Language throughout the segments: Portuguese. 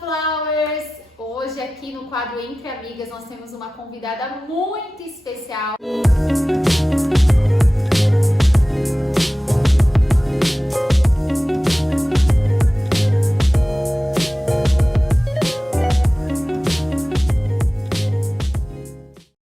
Flowers! Hoje aqui no quadro Entre Amigas nós temos uma convidada muito especial.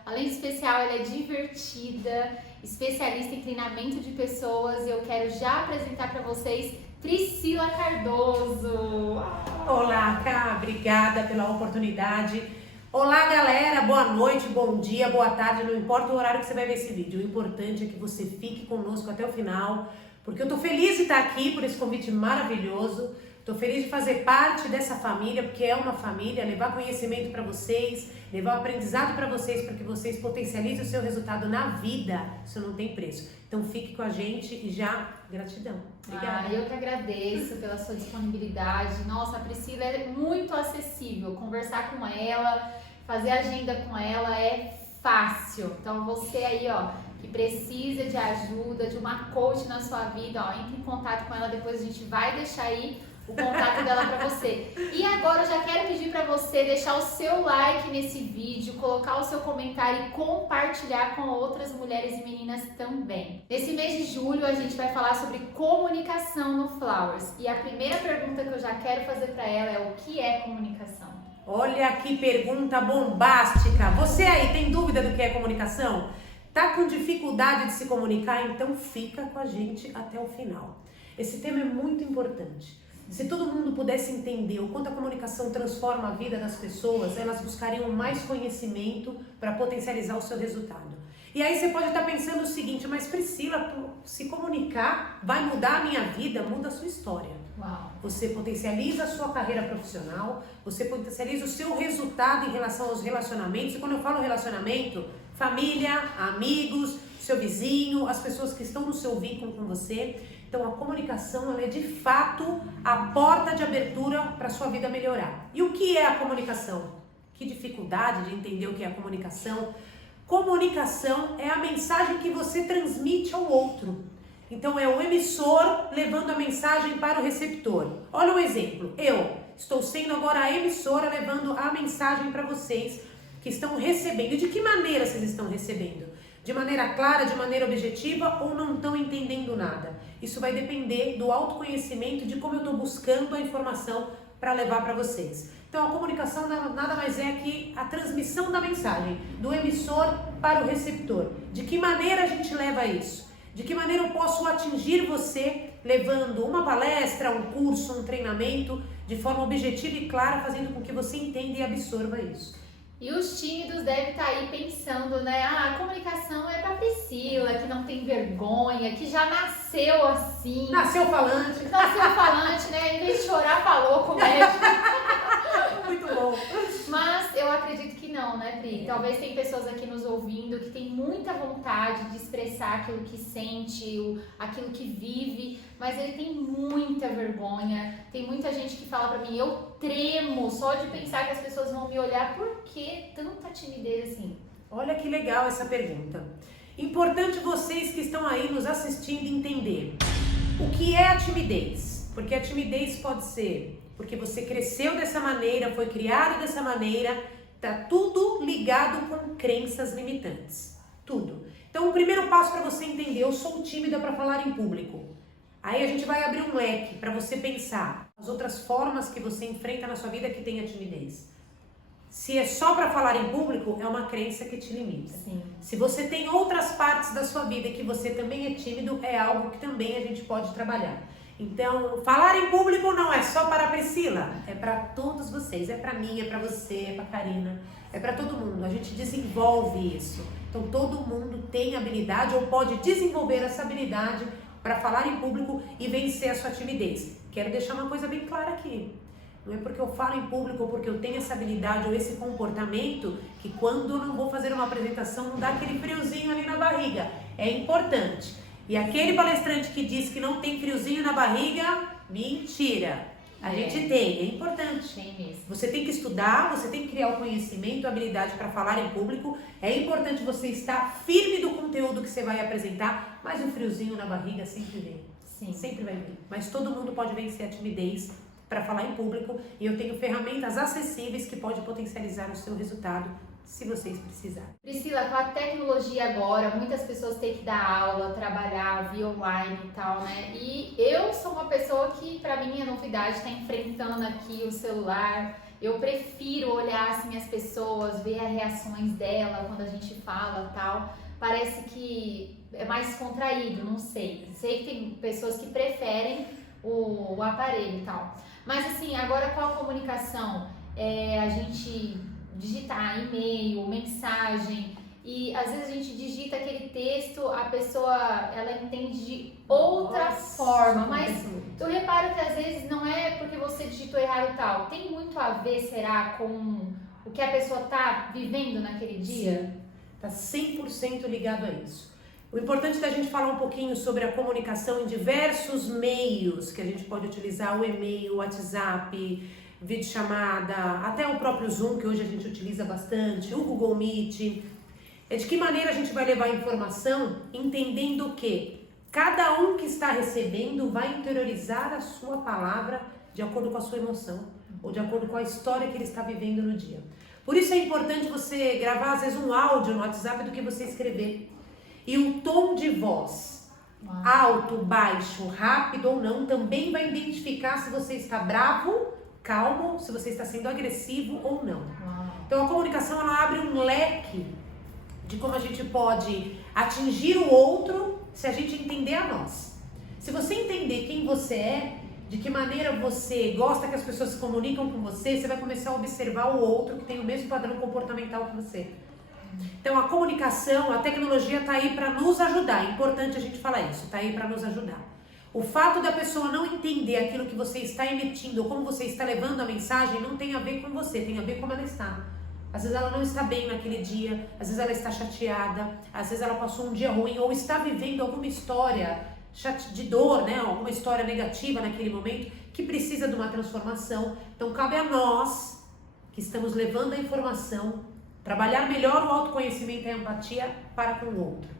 Além de especial, ela é divertida, especialista em treinamento de pessoas. Eu quero já apresentar para vocês Priscila Cardoso. Olá, Cá, obrigada pela oportunidade. Olá, galera, boa noite, bom dia, boa tarde, não importa o horário que você vai ver esse vídeo. O importante é que você fique conosco até o final, porque eu tô feliz de estar aqui por esse convite maravilhoso. Tô feliz de fazer parte dessa família, porque é uma família, levar conhecimento para vocês, levar aprendizado para vocês, para que vocês potencializem o seu resultado na vida. Isso não tem preço. Então fique com a gente e já, gratidão. Obrigada. Eu que agradeço pela sua disponibilidade. Nossa, a Priscila é muito acessível. Conversar com ela, fazer agenda com ela é fácil. Então você aí, ó, que precisa de ajuda, de uma coach na sua vida, ó, entre em contato com ela, depois a gente vai deixar aí o contato dela pra você. E agora eu já quero pedir pra você deixar o seu like nesse vídeo, colocar o seu comentário e compartilhar com outras mulheres e meninas também. Nesse mês de julho a gente vai falar sobre comunicação no Flowers. E a primeira pergunta que eu já quero fazer pra ela é: o que é comunicação? Olha que pergunta bombástica. Você aí tem dúvida do que é comunicação? Tá com dificuldade de se comunicar? Então fica com a gente até o final. Esse tema é muito importante. Se todo mundo pudesse entender o quanto a comunicação transforma a vida das pessoas, elas buscariam mais conhecimento para potencializar o seu resultado. E aí você pode estar pensando o seguinte: mas Priscila, se comunicar vai mudar a minha vida? Muda a sua história. Uau. Você potencializa a sua carreira profissional, você potencializa o seu resultado em relação aos relacionamentos. E quando eu falo relacionamento, família, amigos, seu vizinho, as pessoas que estão no seu vínculo com você. Então a comunicação, ela é de fato a porta de abertura para a sua vida melhorar. E o que é a comunicação? Que dificuldade de entender o que é a comunicação. Comunicação é a mensagem que você transmite ao outro. Então é o emissor levando a mensagem para o receptor. Olha um exemplo. Eu estou sendo agora a emissora levando a mensagem para vocês que estão recebendo. E de que maneira vocês estão recebendo? De maneira clara, de maneira objetiva, ou não estão entendendo nada? Isso vai depender do autoconhecimento, de como eu estou buscando a informação para levar para vocês. Então a comunicação nada mais é que a transmissão da mensagem, do emissor para o receptor. De que maneira a gente leva isso? De que maneira eu posso atingir você levando uma palestra, um curso, um treinamento, de forma objetiva e clara, fazendo com que você entenda e absorva isso. E os tímidos devem estar aí pensando, né? Ah, a comunicação é pra Priscila, que não tem vergonha, que já nasceu assim. Nasceu falante. Nasceu falante, né? Em vez de chorar, falou com o médico. Muito bom. Mas eu acredito que não, né, Pri? Talvez tem pessoas aqui nos ouvindo que tem muita vontade de expressar aquilo que sente, aquilo que vive, mas ele tem muita vergonha. Tem muita gente que fala pra mim: eu tremo só de pensar que as pessoas vão me olhar. Por que tanta timidez assim? Olha que legal essa pergunta. Importante vocês que estão aí nos assistindo entender o que é a timidez. Porque a timidez pode ser porque você cresceu dessa maneira, foi criado dessa maneira, tá tudo ligado com crenças limitantes. Tudo. Então o primeiro passo para você entender: eu sou tímida para falar em público. Aí a gente vai abrir um leque para você pensar as outras formas que você enfrenta na sua vida que tem a timidez. Se é só para falar em público, é uma crença que te limita. Sim. Se você tem outras partes da sua vida que você também é tímido, é algo que também a gente pode trabalhar. Então, falar em público não é só para a Priscila, é para todos vocês, é para mim, é para você, é para a Karina, é para todo mundo. A gente desenvolve isso. Então, todo mundo tem habilidade ou pode desenvolver essa habilidade para falar em público e vencer a sua timidez. Quero deixar uma coisa bem clara aqui. Não é porque eu falo em público ou porque eu tenho essa habilidade ou esse comportamento que quando eu não vou fazer uma apresentação não dá aquele friozinho ali na barriga. É importante. E aquele palestrante que diz que não tem friozinho na barriga, mentira. A gente tem, é importante. Tem mesmo. Você tem que estudar, você tem que criar o conhecimento, a habilidade para falar em público. É importante você estar firme do conteúdo que você vai apresentar, mas o friozinho na barriga sempre vem. Sim. Sempre vai vir. Mas todo mundo pode vencer a timidez para falar em público e eu tenho ferramentas acessíveis que podem potencializar o seu resultado se vocês precisarem. Priscila, com a tecnologia agora, muitas pessoas têm que dar aula, trabalhar via online e tal, né? E eu sou uma pessoa que, para mim, é novidade, tá enfrentando aqui o celular. Eu prefiro olhar assim as pessoas, ver as reações dela quando a gente fala e tal. Parece que é mais contraído, não sei. Sei que tem pessoas que preferem o aparelho e tal. Mas assim, agora com a comunicação, a gente digitar e-mail, mensagem, e às vezes a gente digita aquele texto, a pessoa ela entende de outra forma, mas eu reparo que às vezes não é porque você digitou errado e tal, tem muito a ver, será, com o que a pessoa tá vivendo naquele dia? Sim, tá 100% ligado a isso. O importante é a gente falar um pouquinho sobre a comunicação em diversos meios que a gente pode utilizar, o e-mail, o WhatsApp, videochamada, até o próprio Zoom, que hoje a gente utiliza bastante, o Google Meet. É de que maneira a gente vai levar a informação entendendo que cada um que está recebendo vai interiorizar a sua palavra de acordo com a sua emoção ou de acordo com a história que ele está vivendo no dia. Por isso é importante você gravar às vezes um áudio no WhatsApp do que você escrever. E o tom de voz, alto, baixo, rápido ou não, também vai identificar se você está bravo, calmo, se você está sendo agressivo ou não. Então a comunicação ela abre um leque de como a gente pode atingir o outro se a gente entender a nós. Se você entender quem você é, de que maneira você gosta que as pessoas se comunicam com você, você vai começar a observar o outro que tem o mesmo padrão comportamental que você. Então a comunicação, a tecnologia está aí para nos ajudar, é importante a gente falar isso, está aí para nos ajudar. O fato da pessoa não entender aquilo que você está emitindo ou como você está levando a mensagem não tem a ver com você, tem a ver com como ela está. Às vezes ela não está bem naquele dia, às vezes ela está chateada, às vezes ela passou um dia ruim ou está vivendo alguma história de dor, né? Alguma história negativa naquele momento que precisa de uma transformação. Então cabe a nós, que estamos levando a informação, trabalhar melhor o autoconhecimento e a empatia para com o outro.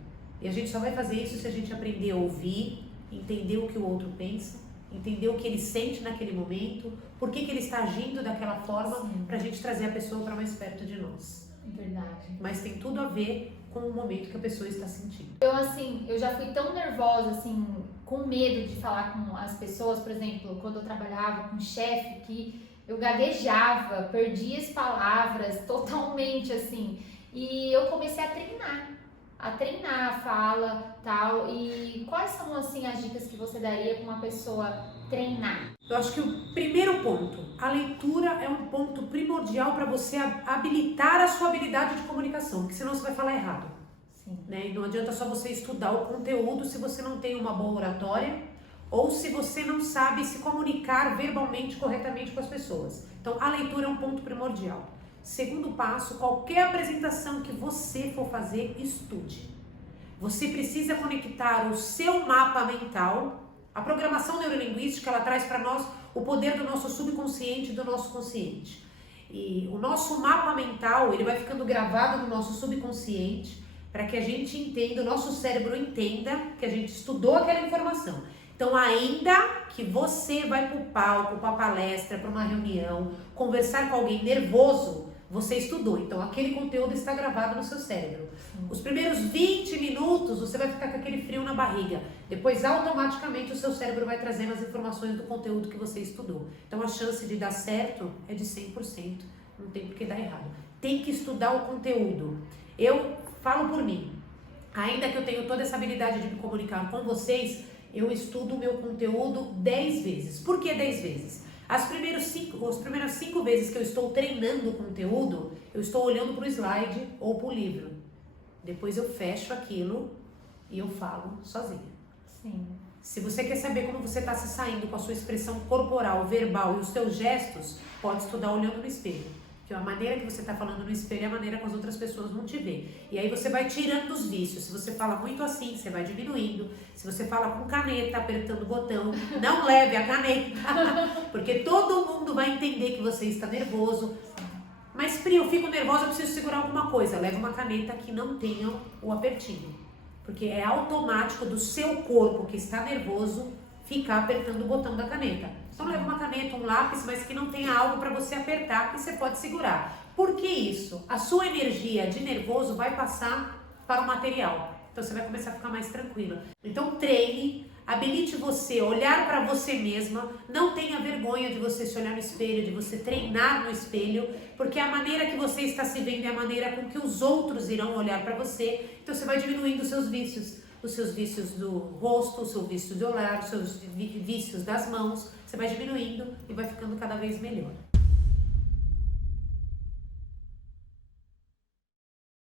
E a gente só vai fazer isso se a gente aprender a ouvir, entender o que o outro pensa, entender o que ele sente naquele momento, por que ele está agindo daquela forma, para a gente trazer a pessoa para mais perto de nós. Verdade. Mas tem tudo a ver com o momento que a pessoa está sentindo. Eu já fui tão nervosa, assim, com medo de falar com as pessoas, por exemplo, quando eu trabalhava com um chefe, que eu gaguejava, perdia as palavras totalmente, assim, e eu comecei a treinar a fala, tal. E quais são, assim, as dicas que você daria para uma pessoa treinar? Eu acho que o primeiro ponto, a leitura é um ponto primordial para você habilitar a sua habilidade de comunicação, porque senão você vai falar errado. Sim. Né? E não adianta só você estudar o conteúdo se você não tem uma boa oratória ou se você não sabe se comunicar verbalmente corretamente com as pessoas. Então, a leitura é um ponto primordial. Segundo passo, qualquer apresentação que você for fazer, estude. Você precisa conectar o seu mapa mental. A programação neurolinguística, ela traz para nós o poder do nosso subconsciente e do nosso consciente. E o nosso mapa mental, ele vai ficando gravado no nosso subconsciente para que a gente entenda, o nosso cérebro entenda que a gente estudou aquela informação. Então, ainda que você vai para o palco, para a palestra, para uma reunião, conversar com alguém nervoso, você estudou. Então, aquele conteúdo está gravado no seu cérebro. Os primeiros 20 minutos, você vai ficar com aquele frio na barriga. Depois, automaticamente, o seu cérebro vai trazendo as informações do conteúdo que você estudou. Então, a chance de dar certo é de 100%. Não tem por que dar errado. Tem que estudar o conteúdo. Eu falo por mim. Ainda que eu tenha toda essa habilidade de me comunicar com vocês, eu estudo o meu conteúdo 10 vezes. Por que 10 vezes? As primeiras 5 vezes que eu estou treinando o conteúdo, eu estou olhando para o slide ou para o livro. Depois eu fecho aquilo e eu falo sozinha. Sim. Se você quer saber como você está se saindo com a sua expressão corporal, verbal e os seus gestos, pode estudar olhando no espelho. Porque a maneira que você está falando no espelho é a maneira que as outras pessoas vão te ver. E aí você vai tirando os vícios. Se você fala muito assim, você vai diminuindo. Se você fala com caneta, apertando o botão, não leve a caneta. Porque todo mundo vai entender que você está nervoso. Mas, Pri, eu fico nervosa, eu preciso segurar alguma coisa. Leve uma caneta que não tenha o apertinho. Porque é automático do seu corpo que está nervoso ficar apertando o botão da caneta. Então leva uma caneta, um lápis, mas que não tenha algo para você apertar que você pode segurar. Por que isso? A sua energia de nervoso vai passar para o material. Então você vai começar a ficar mais tranquila. Então treine, habilite você, olhar para você mesma, não tenha vergonha de você se olhar no espelho, de você treinar no espelho, porque a maneira que você está se vendo é a maneira com que os outros irão olhar para você. Então você vai diminuindo os seus vícios do rosto, o seu vício do olhar, os seus vícios das mãos, você vai diminuindo e vai ficando cada vez melhor.